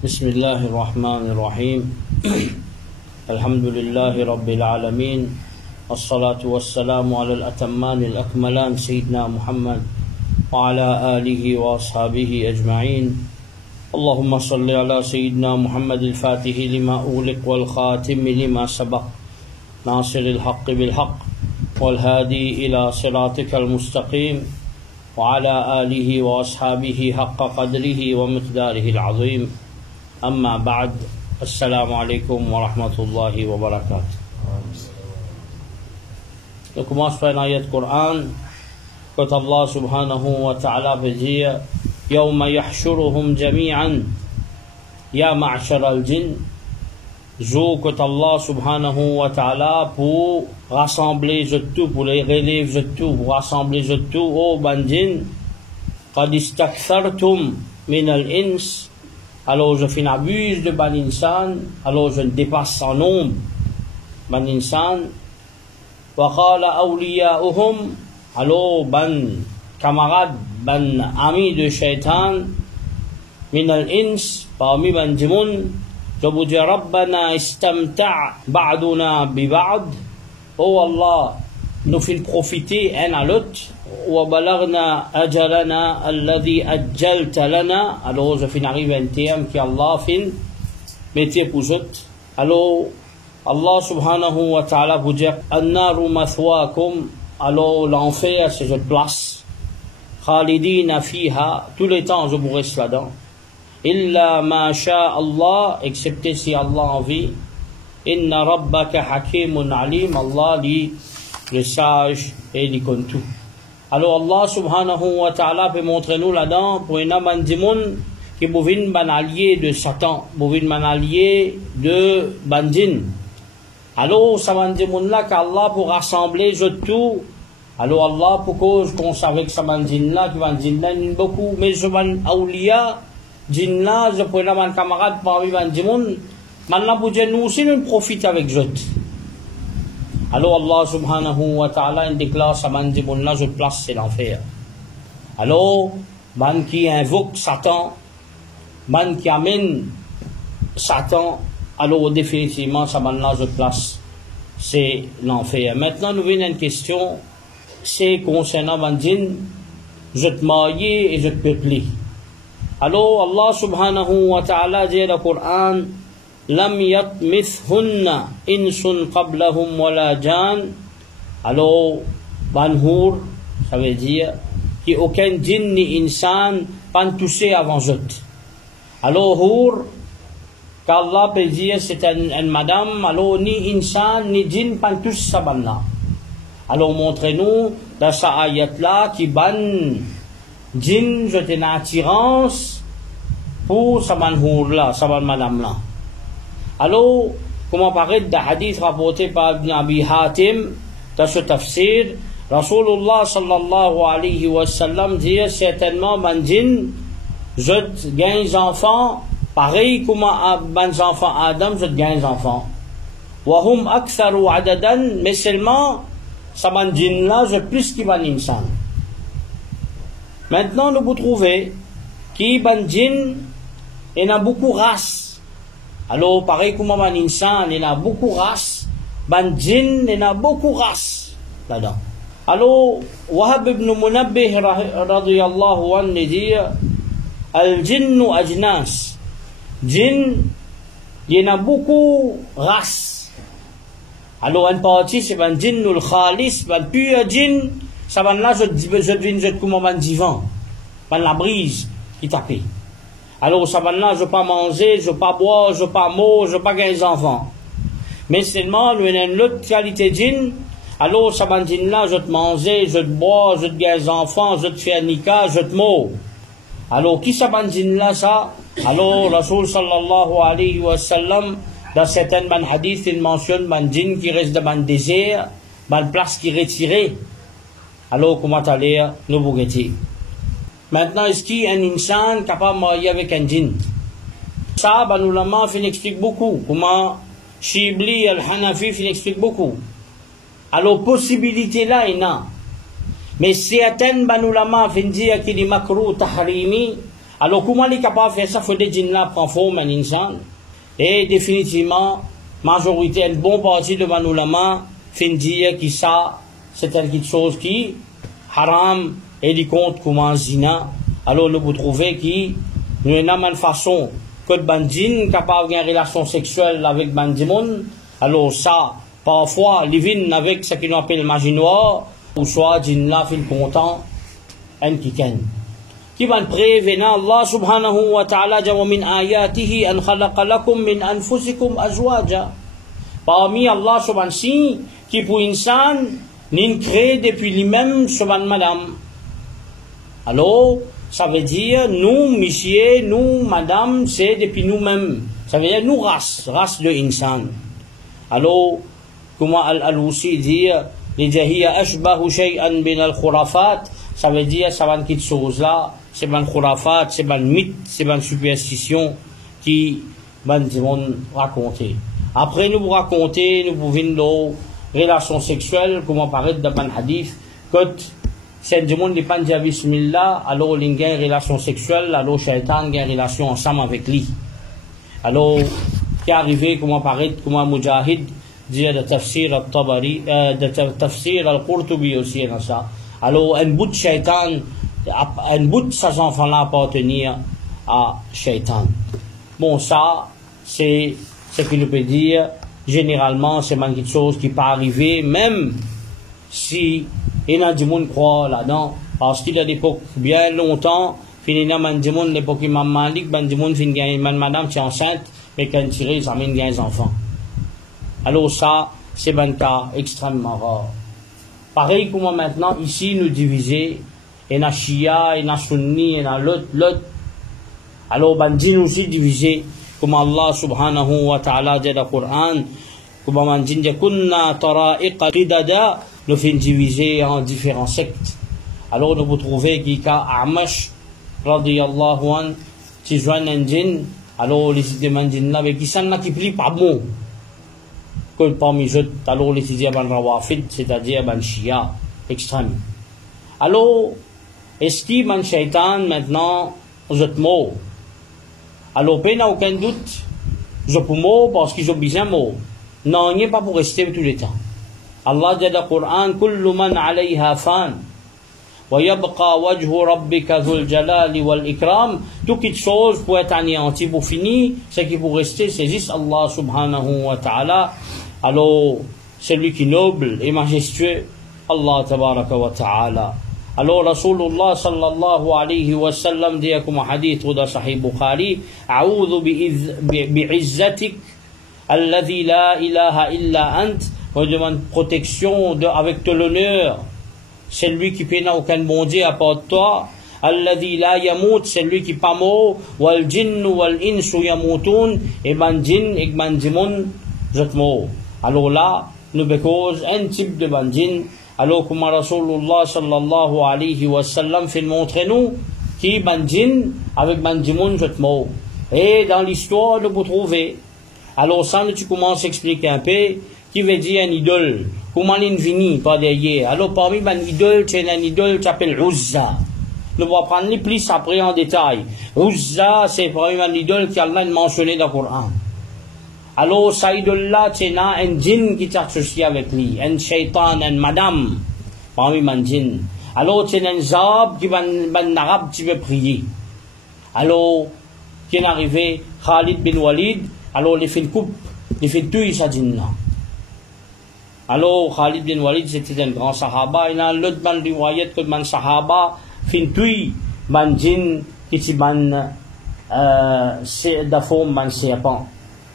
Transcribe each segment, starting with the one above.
بسم الله الرحمن الرحيم الحمد لله رب العالمين الصلاة والسلام على الأتمان الأكملان سيدنا محمد وعلى آله وأصحابه أجمعين اللهم صل على سيدنا محمد الفاتح لما أغلق والخاتم لما سبق ناصر الحق بالحق والهادي إلى صراطك المستقيم وعلى آله وأصحابه حق قدره ومقداره العظيم أما بعد السلام عليكم ورحمة الله وبركاته. On commence par une ayat Coran quand Allah subhanahu wa ta'ala veut dire يوم يحشرهم جميعا يا معشر الجن, jour que Allah subhanahu wa ta'ala pour rassembler je tout, pour les relève je tout, pour rassembler je tout au bandin قد استكثرتم من الإنس, alors je fais une abuse de ban insan, alors je dépasse en nombre ban insan. وقال أولياؤهم, alors ban camarade, ban ami de shaitan من الإنس, parmi ban djimoun, je vous dis ربنا استمتع بعضنا ببعض, oh Allah, nous fait profiter un à l'autre. وبلغنا أجلنا الذي أجلت لنا, alors je fin arrive un terme qui Allah fin mettez pour autres. Alors Allah subhanahu wa ta'ala vous dit النار مثواكم, alors l'enfer c'est votre place, خالدين فيها, tous les temps je vous reste là-dedans, إلا ما شاء الله, excepté si Allah en vit, إن ربك حكيم عليم, Allah dit le sage et il connaît tout. Alors Allah subhanahu wa ta'ala peut montrer nous là-dedans pour un homme qui est un allié de Satan, un allié de bandin. Alors ça là qu'Allah pour rassembler je tout. Alors Allah pour cause qu'on savait que ça bandin là, qui bandin là il beaucoup, mais je ban awliya djinn là, je prends un camarade parmi bandin. Maintenant pour dire nous aussi nous profitons avec je. Alors Allah subhanahu wa ta'ala déclare sa mandibun là, je place c'est l'enfer. Alors, man qui invoque Satan, man qui amène Satan, alors définitivement sa man là, je place c'est l'enfer. Maintenant nous venons à une question, c'est concernant bandin, je te marier et je te peupler. Alors Allah subhanahu wa ta'ala dit dans le Coran, لم يطمثهن إنس قبلهم ولا جان, alors banhour, ça veut dire qu'aucun djinn ni insan pas touché avant eux. Alors hour, qu'Allah peut dire c'est une madame, alors ni insan ni djinn pas touché sa banna. Alors montrez-nous dans sa ayat là qui ban djinn je une attirance pour sa banhour là, sa ban madame là. Alors, comment paraît le hadith rapporté par Ibn Abi Hatim dans ce tafsir, Rasulullah sallallahu alayhi wa sallam dit certainement bandin, je gagne enfants, pareil comme ban enfants Adam, je gagne enfants. Wahum aktharu adadan, mais seulement, ça bandin là, je plus qui ban insan. Maintenant, nous vous trouvez, qui bandin, il y a beaucoup de races. Alors, pareil comme un insan, il y a beaucoup de races. Ban djinn, il y a beaucoup de races là-dedans. Alors, Wahab ibn Munabbih radiyallahu anhu dit Al-jinnu ajnas. Djinn, il y a beaucoup de races. Alors, une partie, c'est ban djinnul khalis, ban pur djinn, ça ban là, je devine comme un divan, ban la brise qui tape. Alors, ça va là, je ne veux pas manger, je ne veux pas boire, je ne veux pas mourir, je ne veux pas gagner des enfants. Mais seulement, il y a une autre qualité de djinn. Alors, ça va dire là, je te manger, je te boire, je te gagner des enfants, je te fais nikah, je te mourir. Alors, qui ça va dire là, ça? Alors, Rasul sallallahu alayhi wa sallam, dans certains hadiths, il mentionne ban djinn qui reste dans le désert, ban place qui est retirée. Alors, comment aller, nous vous guetter. Maintenant, est-ce qu'il y a un insan capable de marier avec un djinn? Ça, ben, nous l'avons fait explique beaucoup. Comment Shibli al-Hanafi fait explique beaucoup. Alors, possibilité là, il y en a. Mais certaines, ben, nous l'avons fait dire qu'il est makruh tahrimi, Alors, comment il est capable de faire ça? Il faut des djinns là prendre forme un insan. Et définitivement, majorité, une bonne partie de nos ulama, fin dire que ça, c'est quelque chose qui haram et il compte comme un zina. Alors, nous vous trouvez que nous avons une façon que le bandit capable d'avoir une relation sexuelle avec bandimon. Alors, ça, parfois, il vient avec ce qu'on appelle le magie noire, ou soit djinn là, il content, un kiken. Qui va prévenir Allah subhanahu wa ta'ala, wa min ayatihi an khalaqa lakum min anfusikum azwaja. Parmi Allah subhanahu qui pour insan, n'in crée depuis lui-même subhanahu madame. Alors, ça veut dire, nous, monsieur, nous, madame, c'est depuis nous-mêmes. Ça veut dire, nous, race de insan. Alors, comment al-Alousi dire, les jahiya ashbahu shay'an bin al-khurafat, ça veut dire, ça va une petite chose là, c'est une khurafat, c'est une mythe, c'est une superstition qui va nous raconter. Après, nous vous raconter, nous pouvons nos relations sexuelles, comme apparaît dans un hadith, que c'est du monde qui pas dit bismillah, alors il y a une relation sexuelle, alors shaitan a une relation ensemble avec lui. Alors, qui est arrivé, comme apparaît, comme Mujahid, dit de tafsir al-Tabari, de tafsir al-Qurtubi aussi, dans ça. Alors, un bout de shaitan, un bout de ces enfants-là appartenir à shaitan. Bon, ça, c'est ce qu'il peut dire. Généralement, c'est une chose qui peut arriver, même si il y a du monde qui croit là-dedans. Parce qu'il y a des époques bien longtemps, il y a des gens, l'époque Imam Malik, il y a des gens qui ont madame qui est enceinte, mais qui ont tiré, ça amène des enfants. Alors ça, c'est un cas extrêmement rare. Pareil comme maintenant, ici, nous diviser, et na Shia, et na Sunni, et na l'autre. Alors, bandit aussi divisé, comme Allah subhanahu wa ta'ala dit dans le Coran, comme on dit, kunna tara'iqa qidada, nous faisons diviser en différents sectes. Alors, nous vous trouvez qu'il y a Amash, radiyallahu an, qui joignent un djinn, alors les idées djinn là, avec qui s'en a qui plie pas bon. Que parmi eux, alors les idées ban rawafid, c'est-à-dire ban shia, extrême. Alors, est-ce qu'il y a un shaitan maintenant, aux autres mots? Alors, il n'y a aucun doute, je peux mot parce qu'ils ont besoin de mots. Non, il n'y a pas pour rester tout le temps. Allah dit dans le Coran, kullu man alayha fan, wa yabqa wajhu rabbika dhul jalali wal ikram. Toute chose pour être anéantie, pour finir, ce qui pour rester, c'est juste Allah subhanahu wa ta'ala. Alors, celui qui est noble et majestueux, Allah tabaraka wa ta'ala. Alors, Rasulullah sallallahu alayhi wa sallam dit comme hadith dans Sahih Bukhari, A'udhu bi'izzatik, alladhi la ilaha illa ant, on demande protection avec de l'honneur, c'est lui qui n'a aucun bon Dieu à part toi, alladhi la yamout, c'est lui qui pas mort, wal jinnu wal insu yamoutun, et man jinn et man djimoun, jot mort. Alors là, nous bécause un type de bandin. Alors comme Rasulullah sallallahu alayhi wa sallam fait montrer nous qui bandin avec bandimoun jot mort. Et dans l'histoire, nous vous trouvez. Alors ça, tu commences à expliquer un peu qui veut dire un idole. Comment il finit par derrière. Alors parmi les idoles, c'est un idole qui s'appelle Uzza. Nous allons prendre les plus après en détail. Uzza, c'est parmi un idole qui a mentionné dans le Coran. Alors, ça idole-là, c'est un djinn qui est associé avec lui, un shaitan, un madame, parmi les djinn. Alors, c'est un zab qui va en arabe qui veut prier. Alors, qui est arrivé, Khalid bin Walid, alors il fait une coupe, il fait tuer sa djinn-là. Alors, Khalid bin Walid, c'était un grand sahaba, il y a l'autre ban riwayat que man sahaba, fait tuer man djinn qui est de forme man serpent.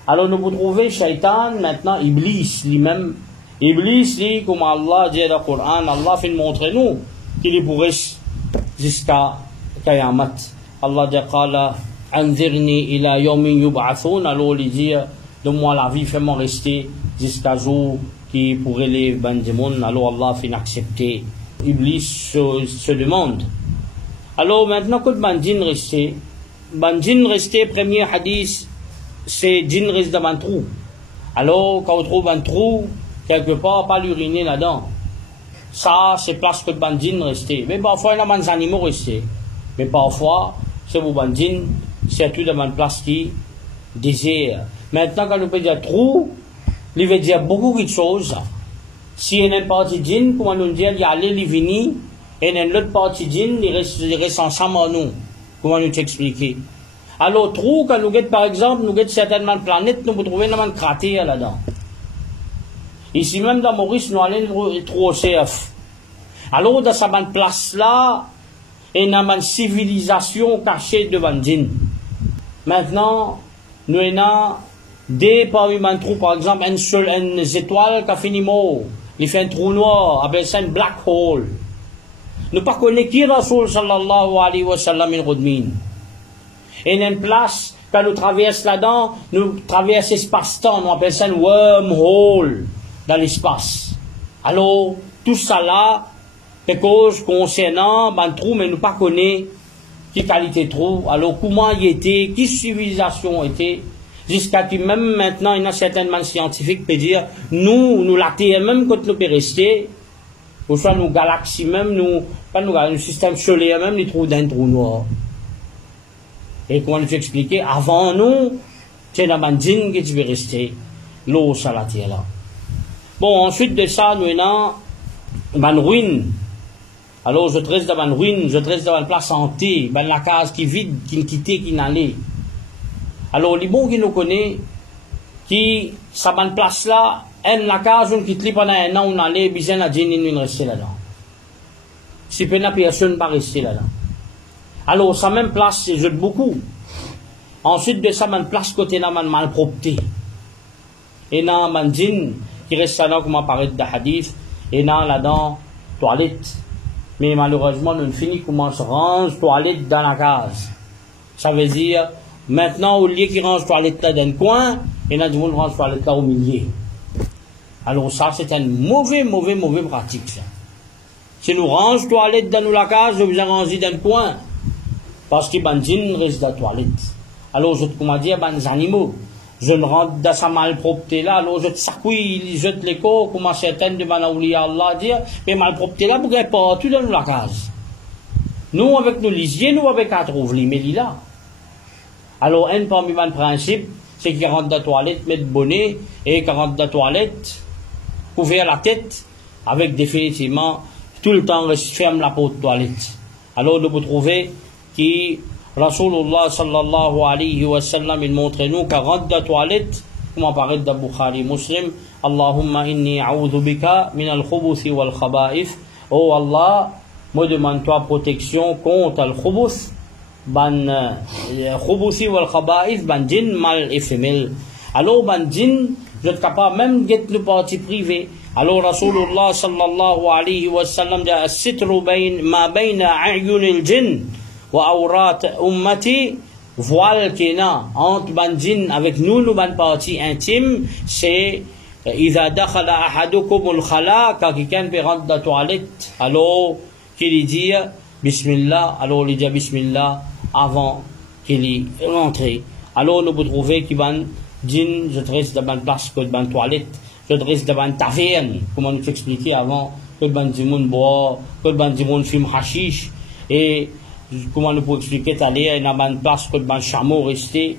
Alors nous vous trouvez Shaitan, maintenant Iblis lui-même. Iblis, lui, comme Allah dit dans le Coran, Allah fait montrer nous qu'il est pour jusqu'à Qayamat. Allah dit qala anzirni ila yawmin yub'athun. Alors il dit de moi la vie, fais-moi rester jusqu'à jour qui pourrait les bandimon. Alors Allah fait accepter. Iblis se demande. Alors maintenant que le bandin resté, premier hadith, c'est djinn reste dans un trou. Alors, quand on trouve un trou, quelque part, pas l'uriner là-dedans. Ça, c'est parce que le djinn resté. Mais parfois, il y a des animaux restés. Mais parfois, c'est pour bandin, c'est tout dans une place qui désire. Maintenant, quand nous peut dire trou, il veut dire beaucoup de choses. Si il y a une partie djinn, comment nous dire, il y a aller, il venir, et il y a une autre partie djinn, il reste ensemble en nous. Comment nous t'expliquer? Alors, trou, quand nous guettons, par exemple, nous guettons certainement planète, nous pouvons trouver un cratère là-dedans. Ici même dans Maurice, nous allons trou OCF. Alors, dans cette place-là, il y a une civilisation cachée de bandine. Maintenant, nous avons des parmi les trous, par exemple, une étoile qui a fini mort. Il fait un trou noir, appelle ça un black hole. Nous ne connaissons pas qui Rasoul sallallahu alayhi wa sallam in Rodmin. Et il y a une place, quand nous traversons là-dedans, nous traversons l'espace-temps, nous appelons ça un wormhole dans l'espace. Alors, tout ça là, c'est cause concernant un trou, mais nous ne connaissons pas qui qualité trou, alors comment il était, qui civilisation était, jusqu'à que même maintenant, il y a certainement scientifiques qui peuvent dire, nous la Terre même, quand nous peut rester, ou soit nos galaxies même, pas le système solaire même, ils trouvent d'un trou noir. Et comment nous expliquer, avant nous, c'est dans un djinn qui devait rester, l'eau sur la terre là. Bon, ensuite de ça, nous avons une ruine. Alors, je trace dans une ruine, je trace dans une place hantée, dans la case qui vide, qui quittait, qui n'allait. Alors, les bons qui nous connaissent, qui, ça dans une place là, la case, on quitte pendant un an, on allait, bien la djinn, on restait là-dedans. Si personne ne va rester là-dedans. Alors, ça même place, c'est jeune beaucoup. Ensuite de ça, une place côté dans une malpropreté. Et dans un djinn, qui reste là, comme apparaît dans le hadith, et dans là-dedans, toilette. Mais malheureusement, nous finissons comment se range toilette dans la case. Ça veut dire, maintenant, au lieu qu'il range toilette là dans le coin, et là, du monde range toilette là au milieu. Alors ça, c'est une mauvaise pratique, ça. Si nous range toilette dans la case, nous besoin ranger dans le coin. Parce que les djinns restent dans la toilette. Alors, je te comment dire, les animaux, je ne rentre dans sa malpropreté là, alors je te sacouille, je jette les corps, comme certaines de Manaouli Allah dire, mais malpropreté là, vous n'avez pas tout dans la case. Nous, avec nos lisiers, nous, avec à trouver mais là. Alors, un parmi les principes, c'est qu'il rentre dans la toilette, met le bonnet, et qu'il rentre dans la toilette, couvert la tête, avec définitivement, tout le temps, ferme la porte de toilette. Alors, nous pouvons trouver qui Rasulullah sallallahu alayhi wa sallam il montre nous qu'à rentrer de la toilette comme apparaît dans Bukhari Muslim Allahumma inni a'udhu bika min al-khubuthi wal khaba'ith. Oh Allah, moi demande toi protection contre al-khubuth ban khubuthi wal khaba'ith ban djinn mal et femelle. Alors ban djinn je suis capable même de le parti privé. Alors Rasulullah sallallahu alayhi wa sallam dit as-sitru ma bayna a'yun al-jinn wa awrat ummati, voile qui est là entre bandine avec nous, nous ban partie intime, c'est إذا دخل أحدكم الخلاء quand quelqu'un peut rentrer dans la toilette, alors qu'il dit Bismillah, alors il dit Bismillah avant qu'il y rentre. Alors nous pouvons trouver qu'il va djinn, je dresse dans une place que dans une toilette, je dresse dans une taverne, comme on nous expliquait avant, que dans une bois, que dans une fume hashish, et comment nous pouvons expliquer d'aller dans une place que dans un chameau resté,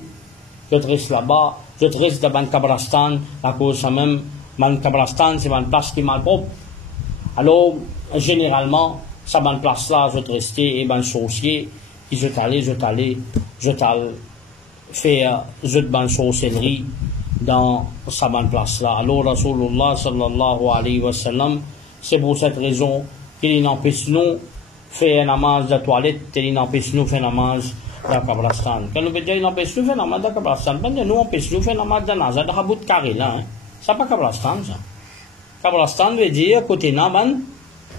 je dresse là-bas, je dresse dans un Kabrastan, à cause de même, un Kabrastan, c'est une place qui est mal propre. Alors, généralement, ça une place là, je dresse et un saucier, qui je t'allais faire, je une sorcellerie dans sa bonne place là. Alors, Rasulullah sallallahu alayhi wa sallam, c'est pour cette raison qu'il n'empêche nous faire un namaz de la toilette, il n'empêche nous faire un namaz de la Kabrastan. Quand nous disons il n'empêche nous faire un namaz de la Kabrastan, nous empêche nous faire un namaz de la Nazar, de la bout de carré là. Ça n'est pas Kabrastan ça. Kabrastan veut dire côté Naban,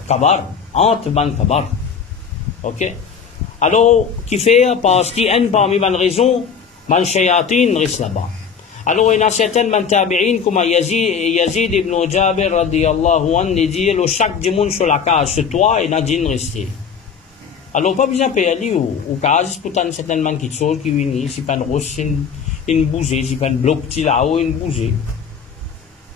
Kabar, entre Ban Kabar. Ok? Alors, qui fait parce qu'il y a une parmi les raisons, Ban Shayatin reste là-bas. Alors, il y a certaines tabi'in comme Yazid ibn Jabir radiyallahu anhu dit le chaque dimanche sur la case, sur toi, il y a djinn resté. Alors, pas besoin de aller au case, pour tant certainement quelque chose qui vient, si pas une roche, une bougée, si pas un bloc petit là-haut, une bougée.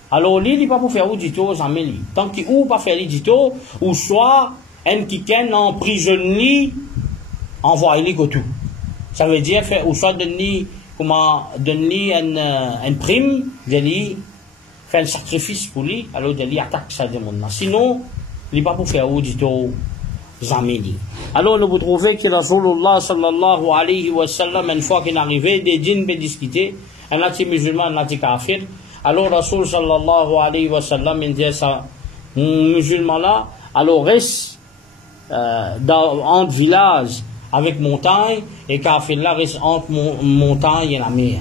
Alors, lui, il n'est pas pour faire audito, jamais lui. Tant qu'il ou pas faire l'audito, ou soit, un qui en emprisonne, envoie-lui que tout. Ça veut dire, ou soit donner une prime, de lui, faire un sacrifice pour lui, alors de lui attaque ça de monde. Sinon, il n'est pas pour faire du tout. Alors, nous vous trouvez que Rasulullah sallallahu alayhi wa sallam, une fois qu'il est arrivé, des djinns peut discuter, un anti musulman, un anti kafir. Alors, Rasul sallallahu alayhi wa sallam, il dit ça, musulman là, alors reste entre village avec montagne, et kafir là reste entre montagne et la mer.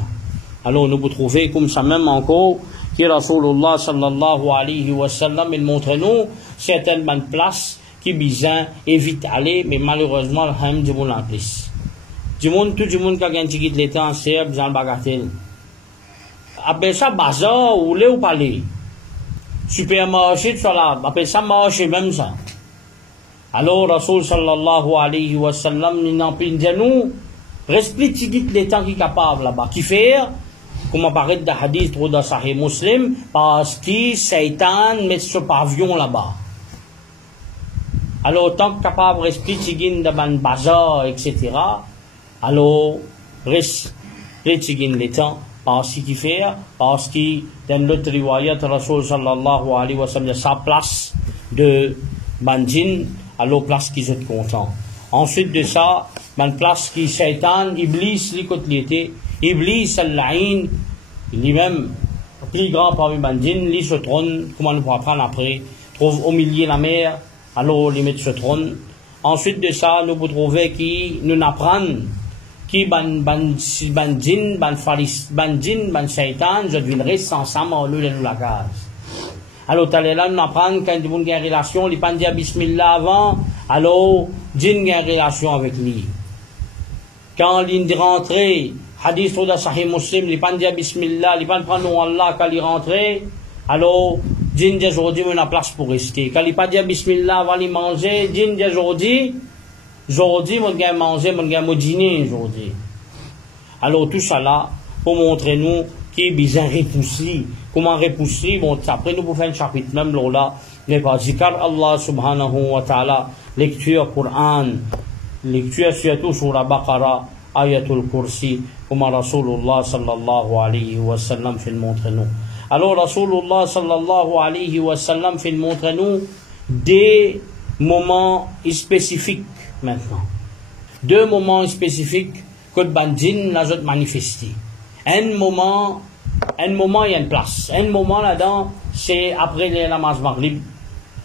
Alors, nous vous trouvez comme ça même encore, que Rasulullah sallallahu alayhi wa sallam, il montre nous certaines places qui bizarre évite aller, mais malheureusement, le ham du monde en plus. Tout le monde qui a gagné l'état en serbe, dans le bagatelle. Après ça, bazar, ou le ou palais. Supermarché, tout là, après ça, marché, même ça. Alors, Rasul sallallahu alayhi wa sallam, il n'en peut dire nous, respecte l'état qui est capable là-bas. Qui fait, comme apparaît dans le hadith, ou dans Sahih Muslim, parce que Satan met ce pavillon là-bas. Alors, tant que capable de respecter dans bazar, etc., alors, respecter les temps, parce qu'il fait, parce que dans l'autre riwayat, Rasul sallallahu alayhi wa sallam, sa place de bandin, alors place qui sont contents. Ensuite de ça, une place qui Shaitan, Iblis, li côté Iblis, al-La'in, lui-même, plus grand parmi bandin, li se trône, comment nous pourrons apprendre après, trouve au milieu de la mer, alors les mettre sur trône. Ensuite de ça, nous pouvons trouver qui nous apprennent qui ban jinn, ban shaitan, je deviendrai ensemble en lieu de la case. Alors, là, nous apprennent quand il y a une relation, il pas dire bismillah avant, alors, jinn a une relation avec lui. Quand il rentre, hadith de Sahih Muslim, il pas dire bismillah, il pas prendre nom Allah quand il rentre, alors, djinn d'aujourd'hui, on a place pour rester. Quand il pas dire bismillah avant de manger, djinn d'aujourd'hui, mon gars manger, mon gars dîner aujourd'hui. Alors, tout ça là, pour montrer nous qui est bien repoussé. Comment repousser? Bon, après, nous pouvons faire un chapitre même là, mais pas zikar Allah subhanahu wa ta'ala, lecture Coran, lecture surtout sur la Baqara, ayatul kursi, comme Rasulullah sallallahu alayhi wa sallam fait le montrer nous. Alors, Rasulullah sallallahu alayhi wa sallam fait montrer nous des moments spécifiques maintenant. Deux moments spécifiques que le bandin n'a pas manifesté. Un moment, il y a une place. Un moment là-dedans, c'est après les namaz maghrib.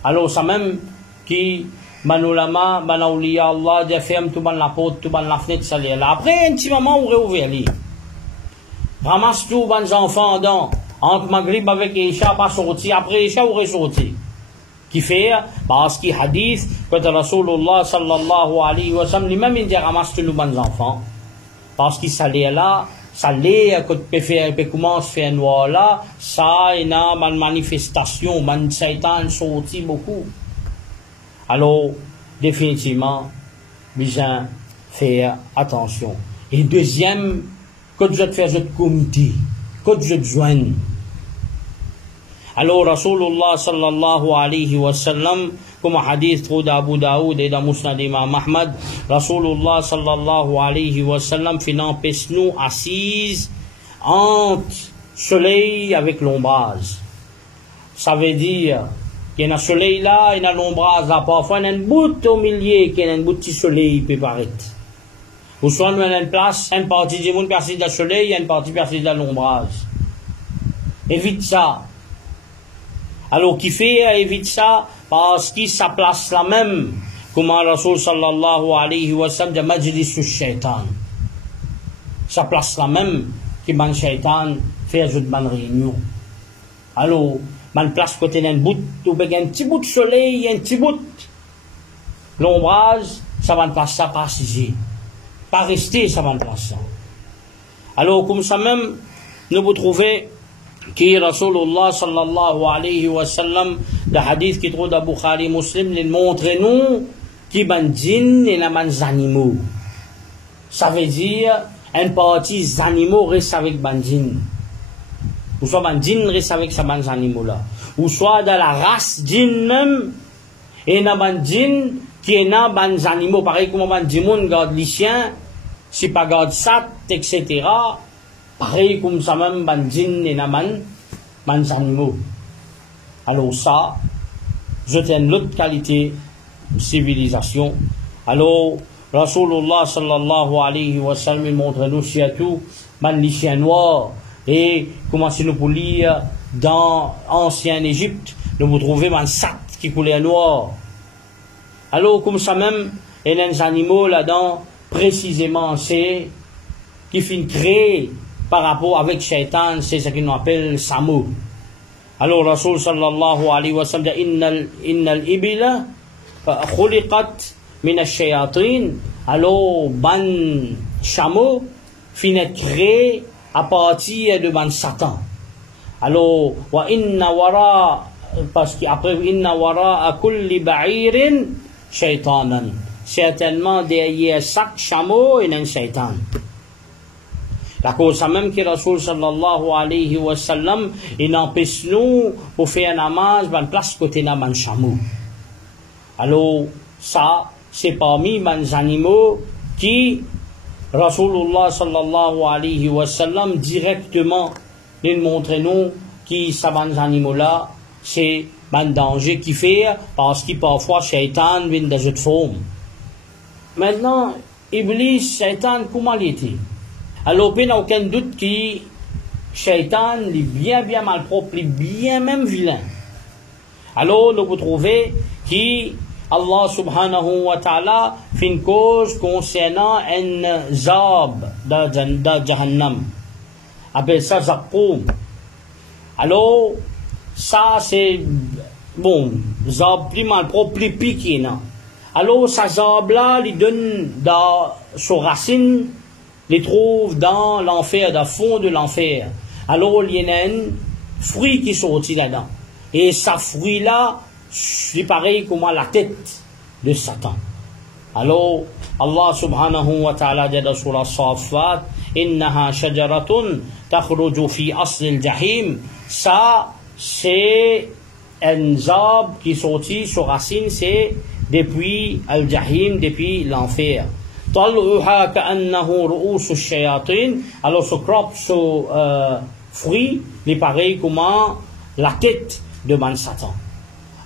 Alors, ça même qui, Manulama, Manauliya Allah, dia ferme tout ban la porte, tout ban la fenêtre, ça l'est là. Après, un petit moment, on réouvre les. Ramasse tout ban enfants dedans. Entre Maghrib avec Isha, pas sorti. Après Isha, on ressorti. Qui fait, parce qu'il hadith, quand Rasulullah sallallahu alayhi wa sallam, lui-même, il dit ramasse tous les bons enfants. Parce qu'il s'allait là, ça l'est, quand il commence à faire noir là, ça, il y a une manifestation, man Satan sorti beaucoup. Alors, définitivement, besoin faire attention. Et deuxième, quand je fais ce comité, quand je joigne. Alors, Rasulullah sallallahu alayhi wa sallam, comme hadith d'Abu Daoud et de Musnad Imam Ahmad, Rasulullah sallallahu alayhi wa sallam fait n'empêche nous assises entre soleil avec l'ombrage. Ça veut dire qu'il y a un soleil là, il y a l'ombrage là, parfois il y a une boute au milieu, qu'il y a un bout de soleil qui peut paraître. Ou soit nous avons une place, une partie du monde percée dans le soleil, et une partie percée dans l'ombrage. Évite ça. Alors, qui fait évite ça? Parce qu'il sa place là même, comme Rasul sallallahu alayhi wa sallam, de majlis shaitan. Sa place là même, qui ban shaitan, fait une bonne réunion. Alors, ban place côté d'un bout, ou bien un petit bout de soleil, un petit bout. L'ombrage, ça va passer ça par ici. Pas rester, ça va place ça. Alors, comme ça même, nous vous trouvez, qui Rasulullah sallallahu alayhi wa sallam, le hadith qui trouve dans Bukhari Muslim, il montre nous qui ban djinn et la ban animaux. Ça veut dire, une partie des animaux reste avec ban djinn. Ou soit ban djinn reste avec sa ban animaux là. Ou soit dans la race djinn même, et na ban djinn qui est na ban animaux. Pareil comme ban djinn garde les chiens, si pas garde sat, etc. Pareil comme ça même, ban djinn et naman, ban animaux. Alors ça, je tiens l'autre qualité de civilisation. Alors, Rasulullah sallallahu alayhi wa sallam montre nous surtout, ban les chiens noirs, et comment c'est nous pour lire dans ancien Égypte, nous vous trouvez ban sat qui coulait noir. Alors, comme ça même, il y a des animaux là-dedans, précisément, c'est qui finit créé par rapport avec Shaitan, c'est ce qu'on appelle Samu. Alors, Rasul sallallahu alayhi wa sallam dit, innal ibila khuliqat min ash-shayatin. Alors, ban chameau finit créé à partir de ban Satan. Alors, wa inna wara, parce qu'après, inna wara a kulli ba'irin shaitanan. Certainement, derrière chaque chameau, il y a un shaitan. La cause même que Rasul sallallahu alayhi wa sallam, il empêche nous pour faire namaz, ban place côté na ban chameau. Alors, ça, c'est parmi les animaux qui, Rasulullah sallallahu alayhi wa sallam, directement, il montre nous qui, ça, les animaux-là, c'est un danger qui fait, parce que parfois, Shaitan vient de cette forme. Maintenant, Iblis, Shaitan, comment il était? Alors, il n'y a aucun doute que Shaitan est bien mal propre, il est bien même vilain. Alors, nous vous trouvez que Allah subhanahu wa ta'ala fait une cause concernant un zab de Jahannam. Appelle ça Zakpoum. Alors, ça c'est, bon, zab plus mal propre, plus piqué, non? Alors, ça zab-là, il donne dans son racine, les trouve dans l'enfer, dans le fond de l'enfer. Alors, il y a un fruit qui sortit là-dedans. Et ce fruit-là, c'est pareil comme la tête de Satan. Alors, Allah subhanahu wa ta'ala dit dans surah Safat, innaha shajaratun takhruju fi asl al-jahim. Ça, c'est un arbre qui sortit sur racine, c'est depuis al-jahim, depuis l'enfer. طلعها كأنه رؤوس الشياطين. Alors ce crop, ce fruit, il est pareil comme la tête de man Satan.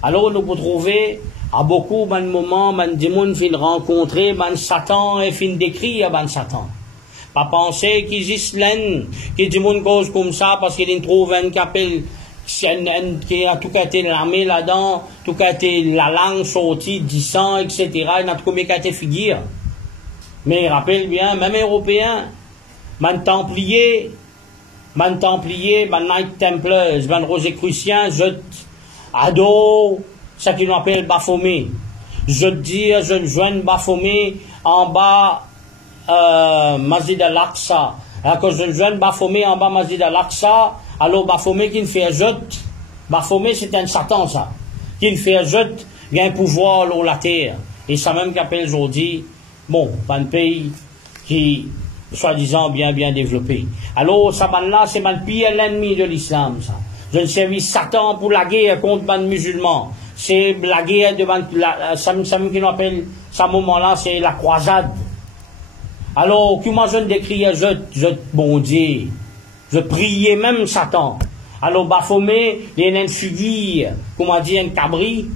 Alors nous pouvons trouver à beaucoup de moments, man démon fin rencontrer man Satan et fin décrire man Satan. Pas penser qu'ils existe l'un, que du monde cause comme ça parce qu'il trouve un capel qui a tout été l'armée là-dedans, tout été la langue sortie, du sang, etc. Il n'a tout été figure. Mais rappelle bien, même Européens, man Templiers, man Knight Templars, man Rosicruciens, je adore ce qu'ils appellent Baphomet. Je dis, je joins Baphomet en bas Masjid al-Aqsa. Alors que je joins Baphomet en bas Masjid al-Aqsa, alors Baphomet qui ne fait jeûte, Baphomet c'est un Satan ça, qui ne fait jeûte, il y a un pouvoir sur la terre. Et ça même qu'appelle aujourd'hui, bon, un pays qui, soi-disant, bien développé. Alors, ça, là, c'est le pire l'ennemi de l'islam, ça. Je ne servis Satan pour la guerre contre les musulmans. C'est la guerre de ça qui nous appelle, ce moment-là, c'est la croisade. Alors, comment je ne décriais, je bon Dieu, je priais même Satan. Alors, Baphomet, il y a une figure, comment dire, un cabri.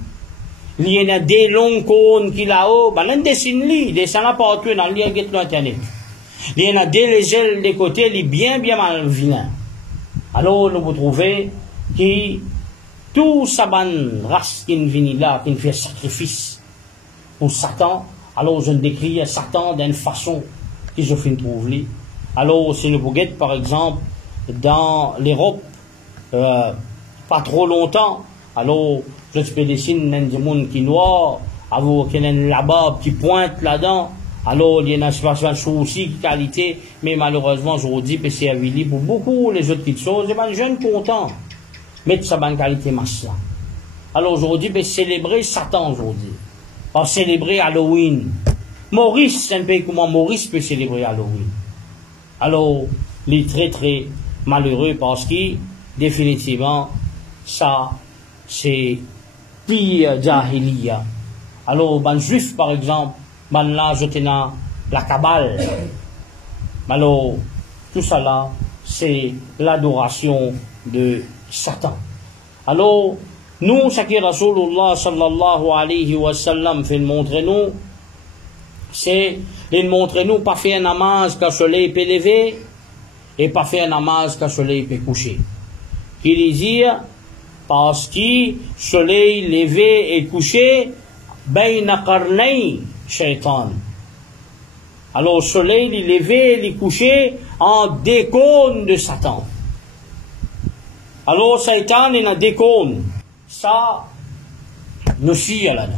Il y a des longues cônes qui là-haut, ben, on dessine-les, dessin-là partout dans le lien de l'internet. Il y en a des ailes des côtés, il est bien mal vilain. Alors, nous vous trouvez que tout ça, race qui vient là, qui fait sacrifice pour Satan, alors je décris Satan d'une façon que je fais trouver. Alors, si nous regardons, par exemple, dans l'Europe, pas trop longtemps, alors, je peux dessiner des monde qui noir, avec la barbe qui pointe là-dedans. Alors, il y a une souci de qualité, mais malheureusement, je vous dis que c'est avili pour beaucoup les autres petites choses. Et ben, les jeunes contents, mettre sa bonne qualité masse là. Alors, aujourd'hui, ben, célébrer Satan aujourd'hui. Pas célébrer Halloween. Maurice, c'est un pays comment Maurice peut célébrer Halloween. Alors, il est très malheureux parce que, définitivement, ça, c'est pire jahiliya. Alors, ben juif par exemple, ben là, je tenais la cabale. Alors, tout ça là, c'est l'adoration de Satan. Alors, nous, ce que Rasulullah sallallahu alayhi wa sallam fait montrer nous, c'est de montrer nous pas faire un namaz quand le soleil peut lever et pas faire un namaz quand le soleil peut coucher. Qui veut dire, parce que le soleil levé et couché, bayna qarnay shaitan. Alors, le soleil, il levé, il couché en deux cônes de Satan. Alors, Satan, il a deux cônes. Ça, nous suit là-dedans.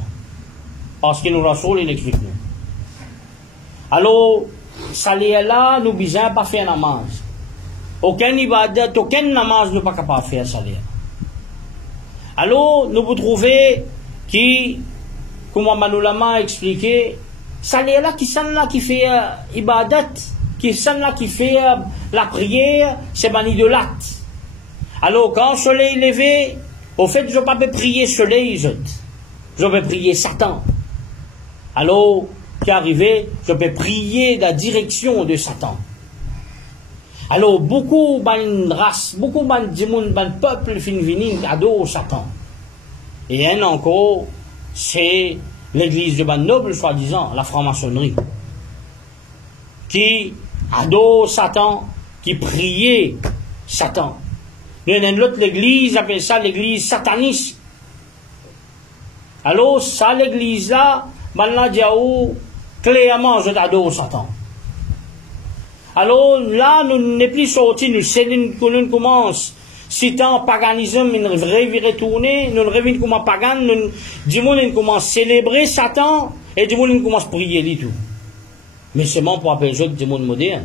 Parce que nous Rasoul, il explique nous. Alors, ça là, nous besoin pas faire namaz. Aucun ibadat, aucun namaz, nous pas capable de faire ça là. Alors, nous vous trouvez qui, comme Manulama a expliqué, ça là qui sont là qui fait ibadat, qui sont là qui fait la prière, c'est ban idolâtre. Alors, quand le soleil est levé, au fait, je ne peux pas prier le soleil, je peux prier Satan. Alors, qui est arrivé, je peux prier la direction de Satan. Alors, beaucoup de races, beaucoup de peuple fin vini adorent Satan. Et un encore, c'est l'église de ban noble, soi-disant, la franc-maçonnerie, qui adore Satan, qui priait Satan. Il y a une autre église, appelle ça l'église sataniste. Alors, ça, l'église-là, maintenant, diaou, clairement, je t'adore Satan. Alors, là, nous n'est plus sortis, nous commence, si tant paganisme, nous retourner, nous revenons comme pagan, nous, du monde, nous commence à célébrer Satan, et du monde, nous commence à prier, lui, tout. Mais c'est bon pour appeler le du monde moderne.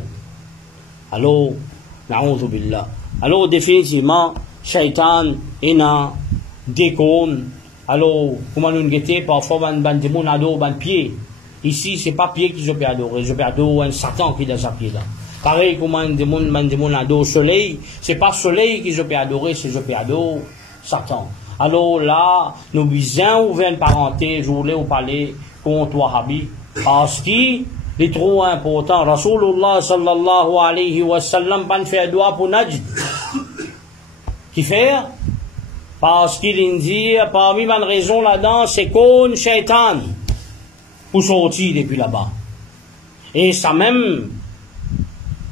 Alors, na'oudhu billah. Alors, définitivement, Shaitan, Ina, déconne. Alors, comment nous guetter, parfois, des gens adorent ban pied. Ici, c'est pas pied que je peux adorer, je peux adorer un Satan qui est dans sa pied là. Pareil, comment des gens adorent le soleil, c'est pas le soleil que je peux adorer, c'est je peux adorer Satan. Alors là, nous visons ouvrir une parenthèse, je voulais vous parler contre Wahhabi, parce qu'il est trop important. Rasulullah sallallahu alayhi wa sallam pas fait doigt pour Najd. Qui fait? Parce qu'il dit, parmi les raisons là-dedans, c'est qu'on Shaitan pour sortir depuis là-bas. Et ça même,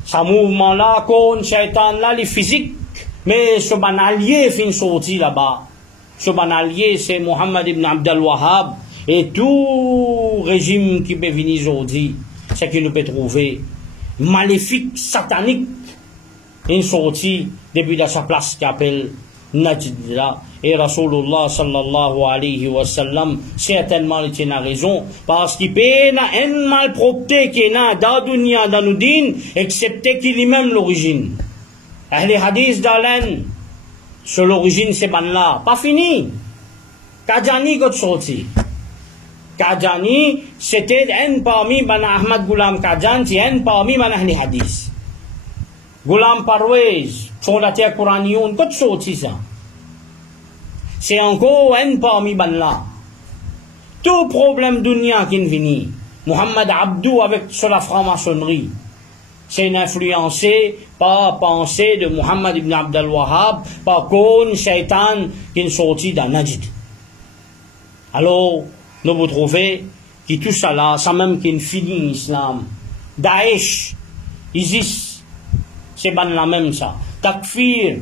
ce mouvement-là, qu'on Shaitan là, les physiques, mais ce banalier fin sorti là-bas. Ce banalier, c'est Muhammad ibn Abdel Wahhab, et tout régime qui peut venir aujourd'hui, c'est qu'il nous peut trouver maléfique, satanique, une sortie depuis de sa place qui appelle Najd là. Et Rasulullah sallallahu alayhi wa sallam, certainement il tient raison, parce qu'il peut na un malpropreté qui est na dans dunya, dans nos dînes, excepté qu'il est même l'origine. Les hadiths d'Alain, sur l'origine c'est ban là, pas fini. Kadjani got sorti. Kadjani, c'était un parmi ban Ahmad Ghulam Kadjan, c'est un parmi ban ahli hadith. Ghulam Parwez, fondateur coranion, got sorti ça. C'est encore un parmi ban là. Tout problème dunya qui vient, Muhammad Abdou avec sur la franc-maçonnerie, c'est influencé par la pensée de Muhammad ibn Abdel Wahhab, par Kon Shaitan qui est sorti dans Najd. Alors, nous vous trouvez que tout ça là, ça même qui est fini l'islam. Daesh, ISIS, c'est ban la même ça. Takfir,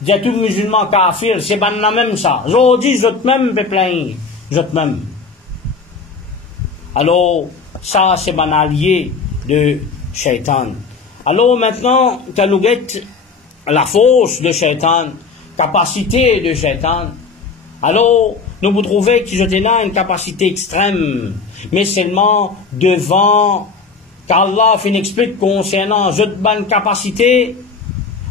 dire tout musulman kafir, c'est ban la même ça. Aujourd'hui, je même peux plaindre, je même. Alors, ça, c'est ban allié de Shaitan. Alors maintenant, quand nous guette la force de Shaitan, capacité de Shaitan, alors nous vous trouvez que je là une capacité extrême, mais seulement devant qu'Allah fin explique concernant cette bonne capacité.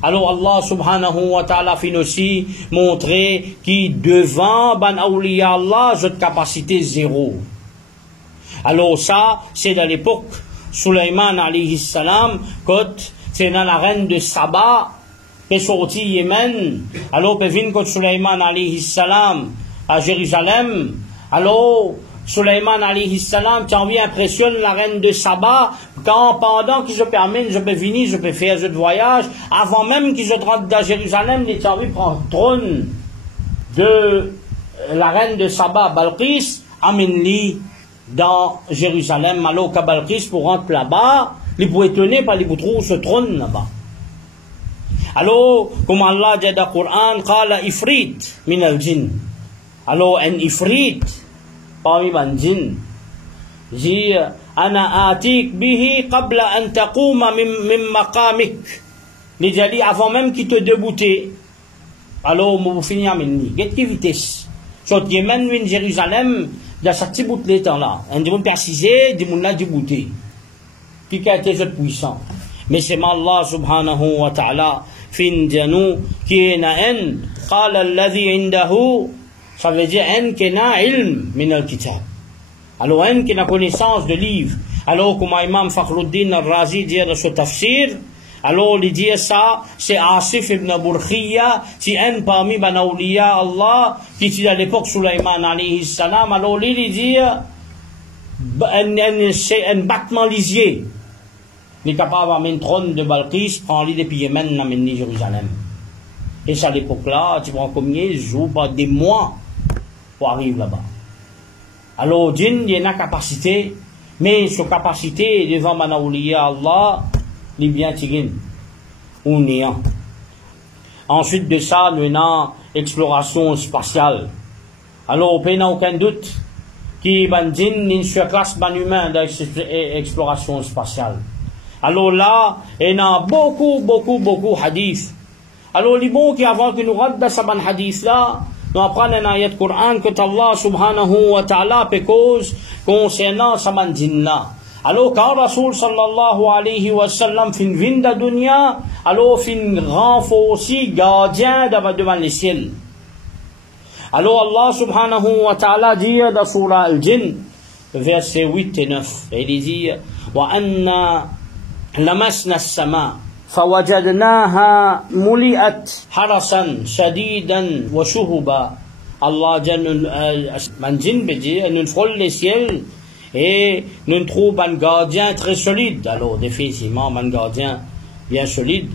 Alors Allah subhanahu wa ta'ala fin aussi montrer qui devant ban awliya Allah cette capacité zéro. Alors ça, c'est dans l'époque Sulaiman alayhi salam, quand c'est dans la reine de Saba, qui est sorti Yémen, alors peut venir quand Sulaiman alayhi salam à Jérusalem, alors Sulaiman alayhi salam, qui envie impressionne la reine de Saba, pendant que je permets, je peux venir, je peux faire ce voyage, avant même que je rentre dans Jérusalem, les envie prendre le trône de la reine de Saba, Balqis, amène-li dans Jérusalem, alors qu'à Balqis pour rentrer là-bas, il peut étonner par les trouve ce trône là-bas. Alors, comme Allah dit dans le Coran, qala ifrit min al-jinn. Alors, un ifrit parmi les djinns dit ana atik bihi qabla an taquma min maqamik. Il dit avant même qu'il te débouté. Alors, vous finissez à mener. Qu'est-ce qui vitesse? Soit Yémen, min Jérusalem, dans ce petit bout de temps là. On dit préciser, dit mon là débouté. Qui a été ce puissant? Mais c'est Allah subhanahu wa ta'ala fin janu qui est na en qala alladhi indahu, ça veut dire en qui na ilm min al-kitab. Alors en qui na connaissance de livre. Alors comme Imam Fakhruddin al-Razi dit dans ce tafsir, alors il dit ça, c'est Asif ibn Burkhiya, c'est un parmi ban awliya Allah qui était à l'époque Sulaiman alayhi salam. Alors il dit c'est un battement lisier. Il est capable d'amener un trône de Balqis, prendre depuis Yémen, d'amener Jérusalem. Et c'est à l'époque-là, tu prends combien de jours, pas des mois, pour arriver là-bas. Alors, djinn, il y a une capacité, mais cette capacité, devant Manaouliya Allah, il est bien tiré, ou néant. Ensuite de ça, nous avons exploration spatiale. Alors, il n'y a aucun doute qu'il y a un djinn, une surclasse humain dans l'exploration spatiale. Alors là, il y a beaucoup hadith. Alors, les bons qui avant que nous rentrons dans ce hadith là, nous apprenons dans l'ayat Coran que Allah subhanahu wa ta'ala peut cause concernant ce djinn là. Alors, quand Rasul sallallahu alayhi wa sallam fin vinda dunya, alors fin renforcer gardien devant les ciels. Alors, Allah subhanahu wa ta'ala dit dans surah al-Jinn, verset 8 et 9, il dit, wa anna لمسنا السماء فوجدناها ملئت حرسا شديدا وشهبا. Allah dit man djinn dit nous frôlons les ciels et nous trouvons un gardien très solide. Alors effectivement un gardien bien solide.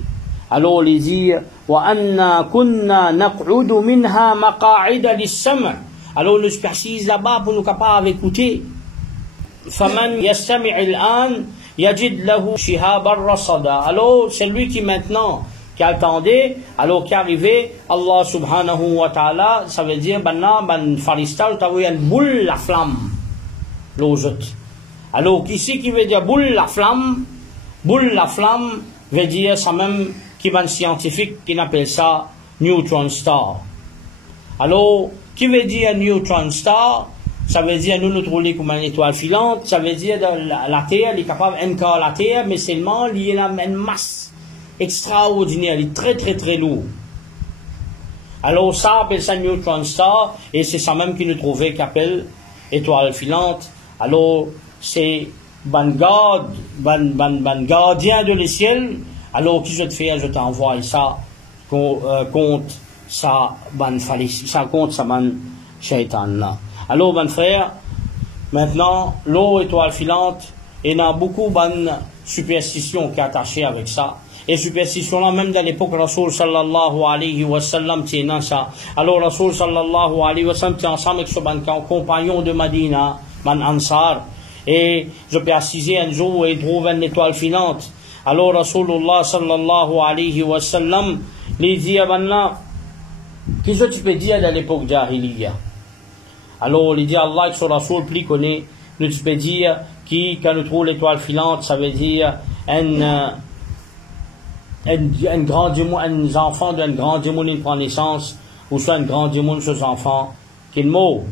Alors il dit wa anna kunna naq'udu minha maqa'ida lis-sam'. Alors nous précise là-bas pour nous capables d'écouter. Faman yastami' al-an yajid lahu shihaban rasada. Alors c'est lui qui maintenant qui attendait, alors qui arrivait, Allah subhanahu wa ta'ala, ça veut dire maintenant ban faristal t'as vu une boule la flamme l'autre. Alors ici qui veut dire boule la flamme veut dire ça même qui est un scientifique qui appelle ça neutron star. Alors qui veut dire neutron star? Ça veut dire nous trouvons comme une étoile filante. Ça veut dire la Terre, elle est capable encore la Terre, mais seulement il y a une masse extraordinaire, il est très lourd. Alors ça appelle ça neutron star, et c'est ça même qui nous trouvait qu'appelle étoile filante. Alors c'est ban gardien de le ciel. Alors qui je te fais, je t'envoie ça contre ça ban falis, ça contre ça ban shaitan là. Alors, mon frère, maintenant, l'eau étoile filante, il y a beaucoup de superstitions qui sont attachées avec ça. Et superstitions-là, même dans l'époque, Rasul sallallahu alayhi wa sallam, tient ça. Alors, Rasul sallallahu alayhi wa sallam, tient ensemble avec son compagnon de Madina, man Ansar. Et je peux assister un jour où il trouve une étoile filante. Alors, Rasulullah sallallahu alayhi wa sallam, il dit à Banna, qu'est-ce que tu peux dire dans l'époque Jahiliya? Alors, il dit Allah que son Rasoul plus connaît, nous peut dire qui, quand nous trouvons l'étoile filante, ça veut dire un grand démon, un enfant d'un grand démon qui prend naissance, ou soit un grand démon de ses enfants, qui est mort.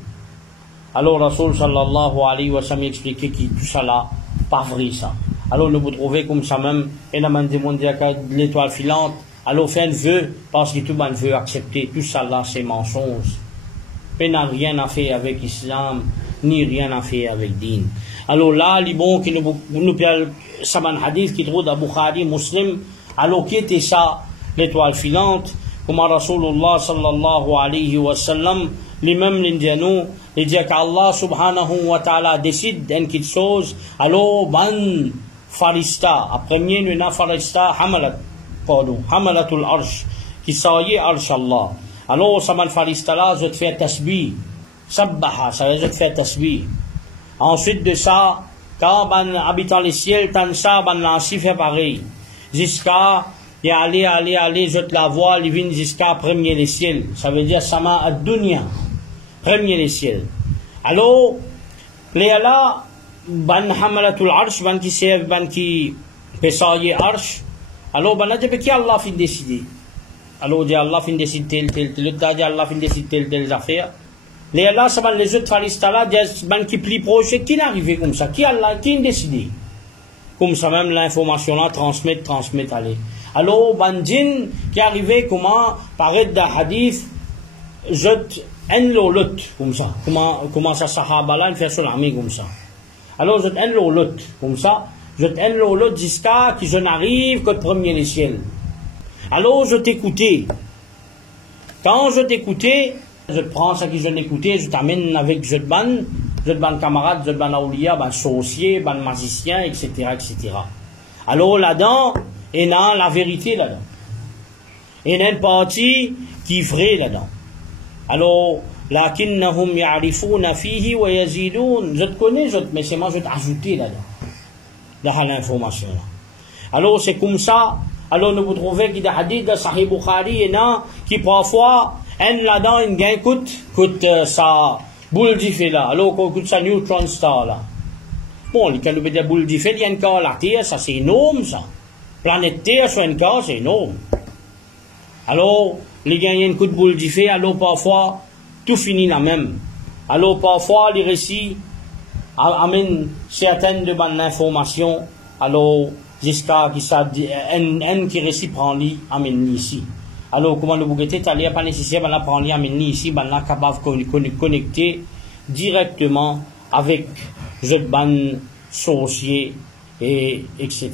Alors, Rasoul sallallahu alayhi wa sallam expliquait que tout ça là, pas vrai ça. Alors, nous vous trouvez comme ça même, et un démon dit que l'étoile filante, alors fait un vœu, parce que tout le monde veut accepter, tout ça là, c'est mensonge. Et n'a rien à faire avec l'islam, ni rien à faire avec din. Alors là, les bons qui nous parlent, ça un hadith qui trouve dans Bukhari, Muslim, alors qui était ça, l'étoile filante, comme Rasulullah sallallahu alayhi wa sallam, lui-même l'indianou, il dit qu'Allah subhanahu wa ta'ala décide d'une quelque chose, alors ban farista, à premier nous na farista hamalatul arsh, qui saillait arsh Allah. Alors ça man farista là, je te fais tasbih, sabbaha, ça veut dire je te fais tasbih. Ensuite de ça, quand ban habitant les ciels, tant ça ban lanci fait pareil, jusqu'à et aller, je te la vois, il vient jusqu'à premier les ciels. Ça veut dire sama ad-dunya, premier les ciels. Alors, les là, ban hamalatul arsh, ban qui servent, ban qui pesaye arsh. Alors, ban a dit qui Allah fin décider. Alors, dit Allah fin décider tel, l'autre dit Allah fin décider telle affaire. Les là, ça ban les autres faristas là, ban qui plie proche, qui n'arrive comme ça, qui Allah, qui décide. Comme ça même l'information là transmettre aller. Alors bandin qui arrivait comment paraître dans hadith jette un lot comme ça. Comment ça sahaba là fait sur l'armée comme ça. Alors jette un lot comme ça, jette un lot jusqu'à que je n'arrive que premier les ciels. Alors je t'écoutais. Quand je t'écoutais, je prends ce que je n'écoutais, je t'amène avec je ban camarade, je ban aoulia, ban sorcier, ban magicien, etc., etc. Alors là-dedans, il y a la vérité là-dedans. Il y a une partie qui est vraie là-dedans. Alors, lakinnahum ya'rifuna fihi wa yazidun. Je te connais, mais c'est moi je vais t'ajouter là-dedans. Dans l'information là. Alors c'est comme ça. Alors nous vous trouvez qu'il y a des hadiths de Sahih Bukhari, il y en a qui parfois, un là-dedans, une gain coûte ça boule d'effet là. Alors qu'on coûte ça neutron star là. Bon, quand on veut dire boule d'effet, il y a encore la Terre, ça c'est énorme ça. Planète Terre sur un cas, c'est énorme. Alors, les gars, il y a une coup de boule d'effet, alors parfois, tout finit la même. Alors parfois, les récits amènent certaines de bonnes informations, alors jusqu'à qui ça, un qui récit prend lit, amène ici. Alors, comment nous bougeter, t'as l'air pas nécessaire, ben là, prend lit, amène ici, ben là, capable de connecter directement avec je ban sorcier et etc.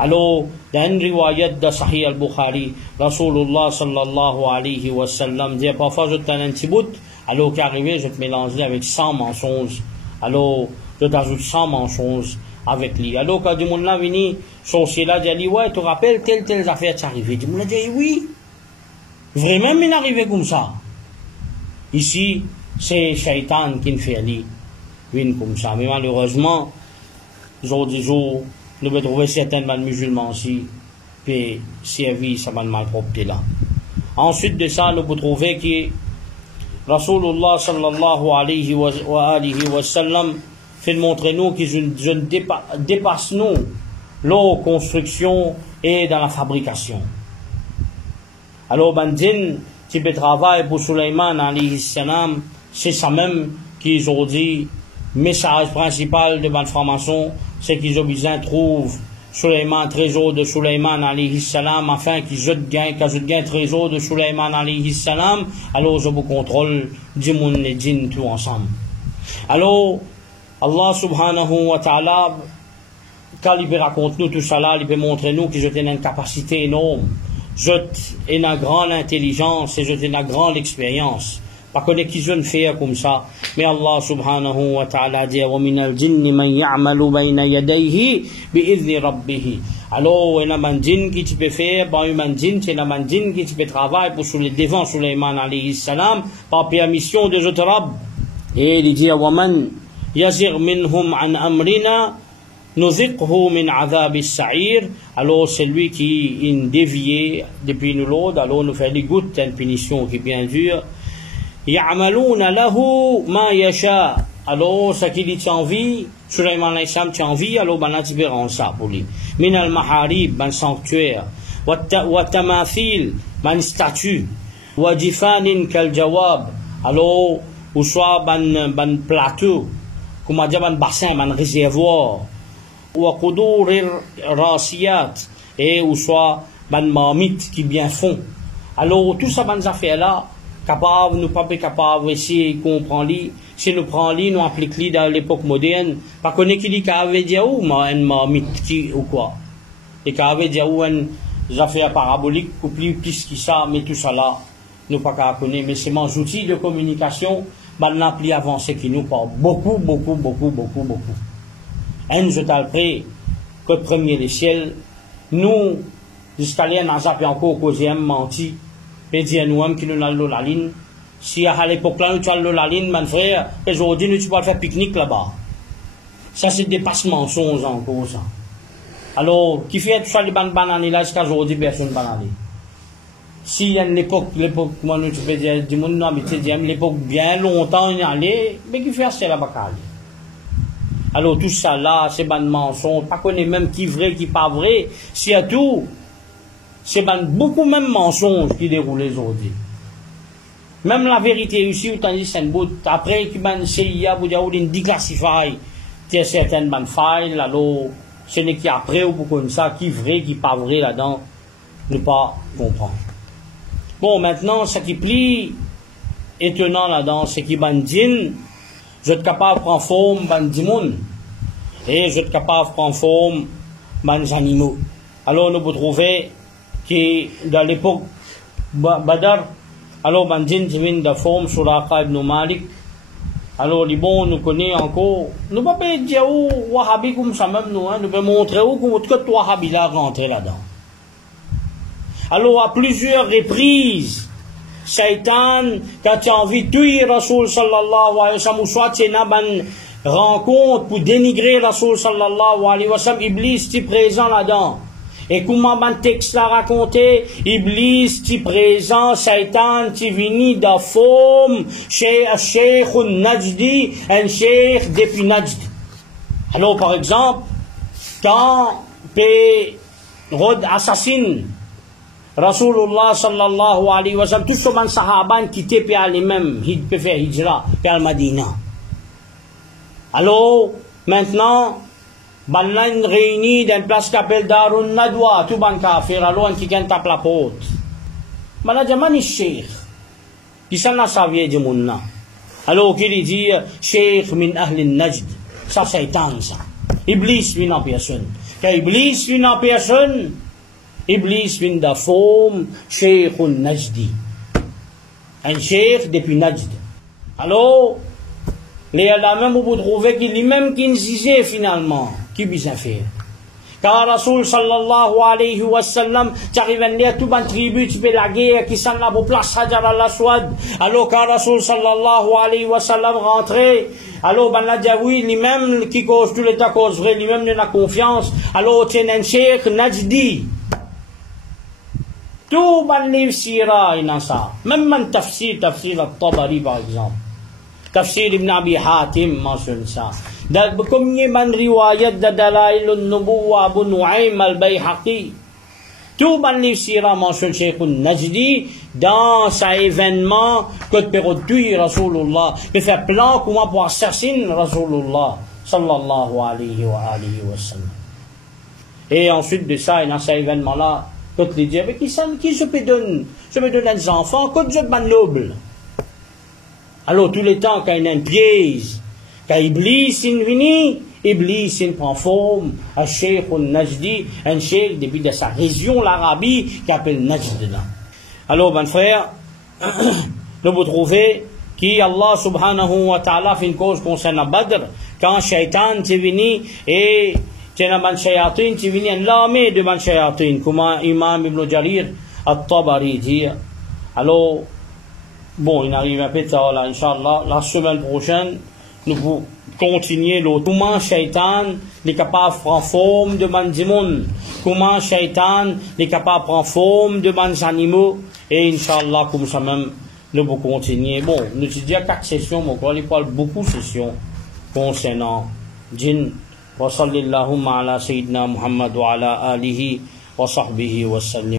Alors dans une riwayat de Sahih al-Bukhari, Rasulullah sallallahu alayhi wa sallam dit parfois je t'en un petit bout, alors qu'arrivé je te mélangeais avec 100 mensonges, alors je t'ajoute 100 mensonges avec lui. Alors quand du monde là venu, sorcier là dit ouais tu te rappelles telle affaire t'est arrivé, du monde là dit oui, vraiment il est arrivé comme ça. Ici c'est Shaitan qui me fait aller. Comme ça. Mais malheureusement, jour du jour, nous pouvons trouver certains musulmans aussi, puis servir ça mal propre là. Ensuite de ça, nous pouvons trouver que Rasulullah sallallahu alayhi wa sallam fait montrer nous que je dépasse nous la construction et dans la fabrication. Alors, bandin, qui peut travailler pour Sulaiman alayhi salam, c'est ça même qu'ils ont dit. Message principal de votre formation, c'est qu'ils ont besoin de trouver Sulaiman, trésor de Sulaiman alayhi salam, afin qu'ils gagnent trésor de Sulaiman alayhi salam, alors je vous contrôle du monde et djinn tout ensemble. Alors, Allah subhanahu wa ta'ala, quand il raconte nous tout ça là, il peut montrer nous que j'ai une capacité énorme, j'ai une grande intelligence et j'ai une grande expérience. Pas qu'on est qui jeune faire comme ça, mais Allah subhanahu wa ta'ala dit wa min al-jinn man ya'malu bayna yadayhi bi'izni rabbih. Alors il y a un djinn qui peut faire, un djinn, c'est un djinn qui peut travailler pour devant Sulaiman alayhi salam par permission de notre Rabb. Et il dit wa man yazir minhum an amrina nuziqhu min adhab as-sa'ir. Alors c'est lui qui est dévié depuis nous l'autre, alors nous fait des gouttes d'une punition qui est bien dure. Ya'maluna lahu ma yasha. Alors, ce qu'il dit envie, Sulaiman alayhi salam tient envie, alors ben là, tu ça pour lui. Min al-maharib, ben sanctuaire. Wa tamathil, ben statue. Wa jifanin kal jawab. Alors, ou soit ben plateau. Comment dire, ben bassin, ben réservoir. Wa qudurir rasiyat. Et ou soit ben marmite qui bien fond. Alors, tout ça, ben affaires-là, capable, nous pas capable essayer comprendre lui, si nous prenons lui, nous appliquons lui dans l'époque moderne, pas qu'on est qui dit qu'il avait dit ou une marmite ou quoi, et qu'il avait dit ou une affaire parabolique ou plus que ça, mais tout ça là, nous pas qu'à connaître, mais c'est mon outil de communication, maintenant plus avancé qui nous parle beaucoup. Un je t'alpré, que premier les ciels, nous, jusqu'à l'air dans un encore causième menti, et dire nous-mêmes qui nous allons la ligne, si à l'époque là, nous allons la ligne, mon frère, aujourd'hui, nous tu vas faire pique-nique là-bas. Ça, c'est des passements mensonges encore, ça. Alors, qui fait tout ça, les bananes là, jusqu'à aujourd'hui, personne ne banane. Si à l'époque, moi, nous, tu peux dire, du monde, non, mais tu dis, l'époque bien longtemps, il y allait, mais qui fait ça là-bas, alors, tout ça là, c'est ban mensonges, pas connaît même qui vrai, qui pas vrai, si à tout, c'est beaucoup même mensonges qui déroulent aujourd'hui. Même la vérité ici, où tandis c'est un bout, après, qui ban CIA, vous dire, ou d'une déclassify, il y a certaines bonnes failles, alors, ce n'est qu'après ou pour comme ça, qui vrai, qui pas vrai là-dedans, ne pas comprendre. Bon, maintenant, ce qui plie étonnant là-dedans, c'est qu'il bandine, je suis capable de prendre forme bandimoun, et je suis capable de prendre forme des animaux. Alors, nous pouvons trouver que dans l'époque Badar, alors bandine vient de forme sur la ibn Malik. Alors, les bons, nous connaissons encore. Nous ne pouvons pas dire où Wahhabi comme ça même, nous, hein, nous pouvons montrer où que Wahhabi là rentré là-dedans. Alors, à plusieurs reprises, Shaitan, quand tu as envie de tuer Rasoul sallallahu alayhi wa sallam, ou soit tu as une rencontre pour dénigrer Rasoul sallallahu alayhi wa sallam, Iblis est présent là-dedans. Et comment ban texte l'a raconté, Iblis qui présent, Satan qui vini de forme chez un cheikh Najdi, un cheikh depuis Najd. Alors par exemple, quand Rod assassine Rasulullah sallallahu alayhi wa sallam, tous les sahabans quittent puis aller même, ils peuvent faire hijra, puis al Madina. Alors, maintenant, Banlan réunis dans une place qu'appelle Darun Nadwa, tout ban kafir, alors qui vient taper la porte. Bala jamani cheikh, qui s'en a savié du monde. Alors qu'il dit, cheikh min ahli Najd, ça c'est Satan ça. Iblis vient en personne. Quand Iblis vient en personne, Iblis vient de forme cheikh Najdi. Un cheikh depuis Najd. Alors, les là même vous trouvez qu'il est même qui disait finalement. Qui bisa faire? Car Rasoul sallallahu alayhi wa sallam, tu arrives à lire tout ban tribu, tu peux la guerre, qui s'en a pour place Hajar al-Aswad. Alors, quand Rasoul sallallahu alayhi wa sallam rentrait, alors, ban la diaoui, lui-même, qui cause tout l'état cause vrai, lui-même de la confiance. Alors, tiens un cheikh Najdi. Tout ban livre sira, il en ça. Même un tafsir al-Tabari, par exemple. Tafsir ibn Abi Hatim mentionne ça. Comme il y a une riwayat de Dalail al-Nubuwa Abu Nu'aym al-Bayhaqi. Tout le livre sira mentionne Cheikh Najdi dans cet événement que peut tuer Rasulullah, que fait plan comment pour assassiner Rasulullah sallallahu alayhi wa sallam. Et ensuite de ça, dans cet événement-là, que tu dis, mais qui je peux donner? Je me donne des enfants, que je ban noble. Alors, tous les temps, quand il y a un piège, quand Iblis est venu, Iblis prend forme, un cheikh Najdi, un cheikh depuis de sa région, l'Arabie, qui appelle Najd. Alors, ben frère, nous vous trouvez qu'Allah subhanahu wa ta'ala fait une cause concernant Badr, quand Shaitan est venu et Ban Shayatin, est venu en l'armée de Ban Shayatin, comme Imam Ibn Jarir al-Tabari dit. Alors, bon, il arrive un peu tard là, Inch'Allah, la semaine prochaine, nous vous continuer l'autre. Comment Shaitan est capable de prendre forme de bandimoun, comment Shaitan est capable de prendre forme de bandes animaux, et Inch'Allah, comme ça même, nous vous continuer. Bon, nous disons 4 sessions, mais on parle beaucoup de sessions concernant djinn. Wa sallallahu ala sayyidina Muhammad wa ala alihi wa sahbihi wa sallim.